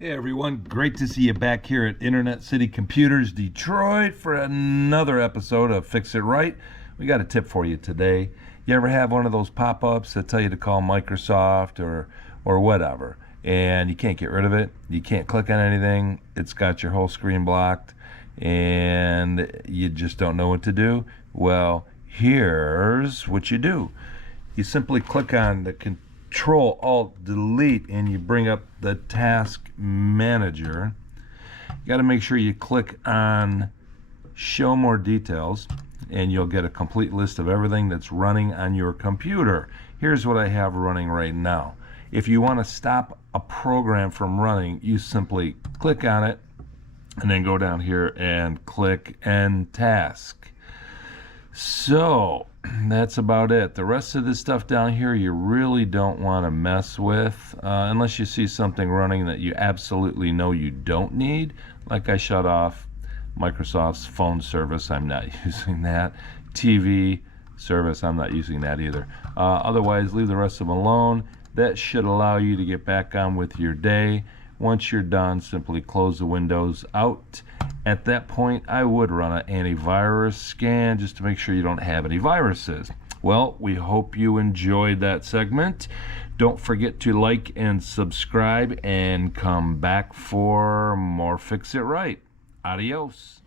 Hey everyone, great to see you back here at Internet City Computers Detroit for another episode of Fix It Right. We got a tip for you today. You ever have one of those pop-ups that tell you to call Microsoft or whatever, and you can't get rid of it? You can't click on anything. It's got your whole screen blocked, and you just don't know what to do? Well, here's what you do. You simply click on the Ctrl Alt Delete and you bring up the task manager. You got to make sure you click on show more details and you'll get a complete list of everything that's running on your computer. Here's what I have running right now. If you want to stop a program from running, you simply click on it and then go down here and click End Task. So that's about it. The rest of this stuff down here you really don't want to mess with unless you see something running that you absolutely know you don't need. Like I shut off Microsoft's phone service. I'm not using that. TV service, I'm not using that either. Otherwise, leave the rest of them alone. That should allow you to get back on with your day. Once you're done, simply close the windows out. At that point, I would run an antivirus scan just to make sure you don't have any viruses. Well, we hope you enjoyed that segment. Don't forget to like and subscribe and come back for more Fix It Right. Adios.